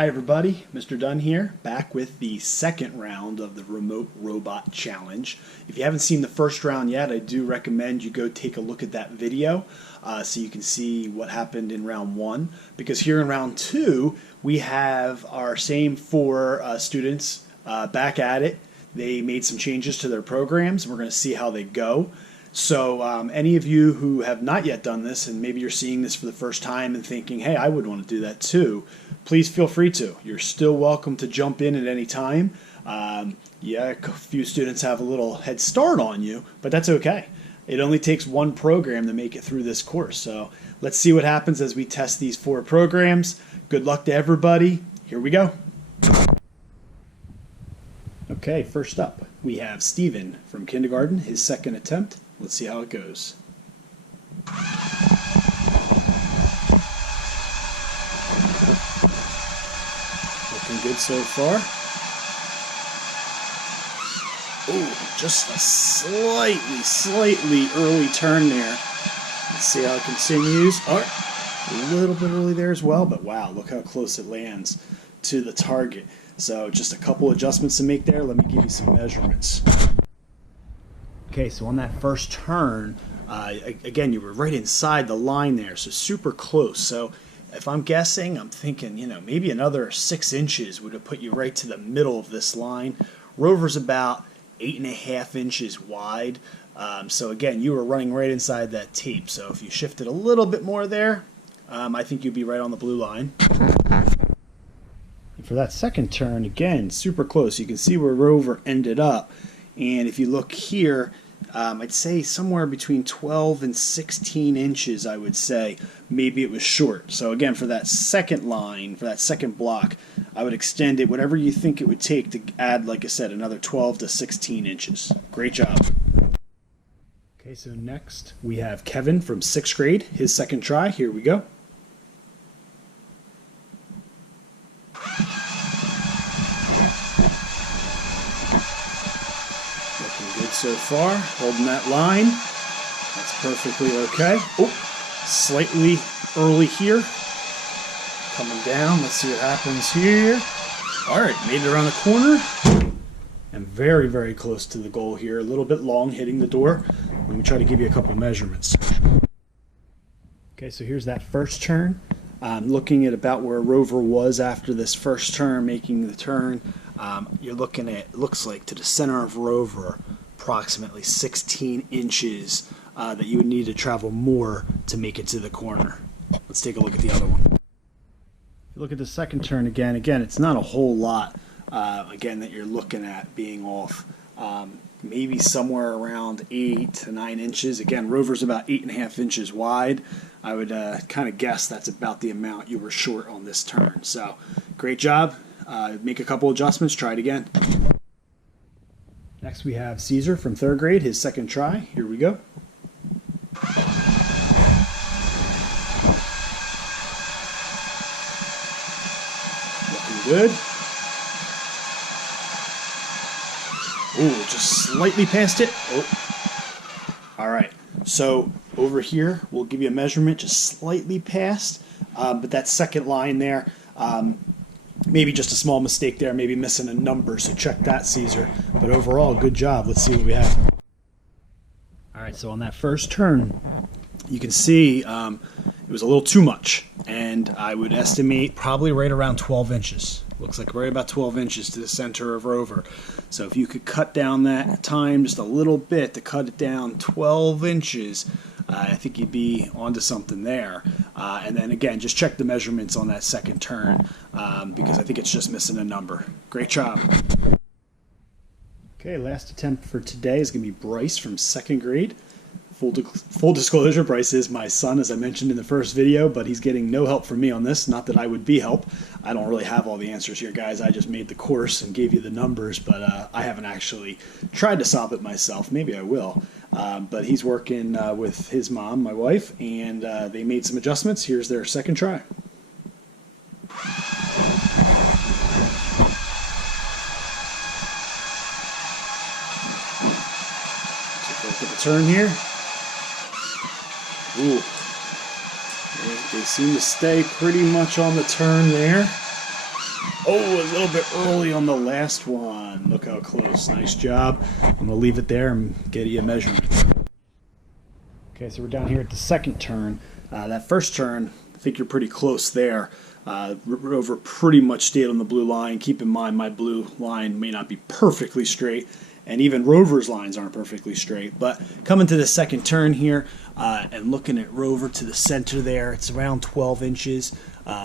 Hi everybody, Mr. Dunn here, back with the second round of the Remote Robot Challenge. If you haven't seen the first round yet, I do recommend you go take a look at that video so you can see what happened in round one. Because here in round two, we have our same four students back at it. They made some changes to their programs, and we're going to see how they go. So any of you who have not yet done this, and maybe you're seeing this for the first time and thinking, hey, I would want to do that too, please feel free to. You're still welcome to jump in at any time. Yeah, a few students have a little head start on you, but that's okay. It only takes one program to make it through this course. So let's see what happens as we test these four programs. Good luck to everybody. Here we go. Okay, first up, we have Steven from kindergarten, his second attempt. Let's see how it goes. Looking good so far. Oh, just a slightly early turn there. Let's see how it continues. Oh, a little bit early there as well, but wow, look how close it lands to the target. So just a couple adjustments to make there. Let me give you some measurements. Okay, so on that first turn, again, you were right inside the line there, so super close. So if I'm guessing, I'm thinking, maybe another 6 inches would have put you right to the middle of this line. Rover's about 8.5 inches wide. So again, you were running right inside that tape. So if you shifted a little bit more there, I think you'd be right on the blue line. And for that second turn, again, super close. You can see where Rover ended up. And if you look here, I'd say somewhere between 12 and 16 inches, I would say. Maybe it was short. So again, for that second line, for that second block, I would extend it whatever you think it would take to add, like I said, another 12 to 16 inches. Great job. Okay, so next we have Kevin from 6th grade, his second try. Here we go. So far, holding that line. That's perfectly okay. Oh, slightly early here. Coming down. Let's see what happens here. All right, made it around the corner. And very, very close to the goal here. A little bit long hitting the door. Let me try to give you a couple measurements. Okay, so here's that first turn. Looking at about where Rover was after this first turn, making the turn. You're looking at, looks like to the center of Rover, approximately 16 inches that you would need to travel more to make it to the corner. Let's take a look at the other one. If you look at the second turn again, it's not a whole lot, again, that you're looking at being off. Maybe somewhere around 8 to 9 inches. Again, Rover's about 8.5 inches wide. I would kind of guess that's about the amount you were short on this turn. So, great job. Make a couple adjustments. Try it again. Next we have Caesar from 3rd grade, his second try. Here we go. Looking good. Ooh, just slightly past it. Oh. All right. So over here, we'll give you a measurement just slightly past, but that second line there, maybe just a small mistake there, maybe missing a number, so check that, Caesar. But overall, good job. Let's see what we have. All right, so on that first turn, you can see it was a little too much, and I would estimate probably right around 12 inches. Looks like right about 12 inches to the center of Rover. So if you could cut down that time just a little bit to cut it down 12 inches, I think you'd be onto something there. And then again, just check the measurements on that second turn because I think it's just missing a number. Great job. Okay, last attempt for today is going to be Bryce from 2nd grade. Full disclosure, Bryce is my son, as I mentioned in the first video, but he's getting no help from me on this. Not that I would be help. I don't really have all the answers here, guys. I just made the course and gave you the numbers, but I haven't actually tried to solve it myself. Maybe I will. But he's working with his mom, my wife, and they made some adjustments. Here's their second try. Take a look at the turn here. Ooh. They seem to stay pretty much on the turn there. Oh, a little bit early on the last one. Look how close. Nice job. I'm going to leave it there and get you a measurement. Okay, so we're down here at the second turn. That first turn, I think you're pretty close there. Rover pretty much stayed on the blue line. Keep in mind, my blue line may not be perfectly straight, and even Rover's lines aren't perfectly straight. But coming to the second turn here and looking at Rover to the center there, it's around 12 inches,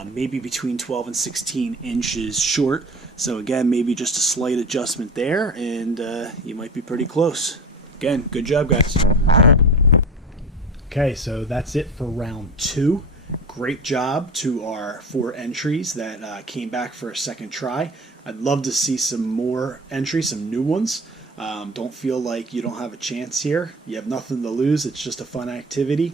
maybe between 12 and 16 inches short. So again, maybe just a slight adjustment there, and you might be pretty close. Again, good job, guys. Okay, so that's it for round 2. Great job to our 4 entries that came back for a second try. I'd love to see some more entries, some new ones. Don't feel like you don't have a chance here. You have nothing to lose. It's just a fun activity.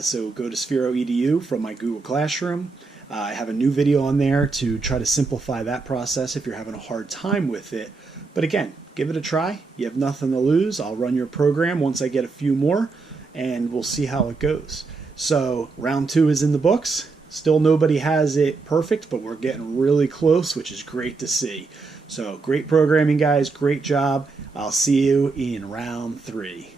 So go to Sphero EDU from my Google Classroom. I have a new video on there to try to simplify that process if you're having a hard time with it. But again, give it a try. You have nothing to lose. I'll run your program once I get a few more, and we'll see how it goes. So round 2 is in the books. Still nobody has it perfect, but we're getting really close, which is great to see. So great programming, guys. Great job. I'll see you in round 3.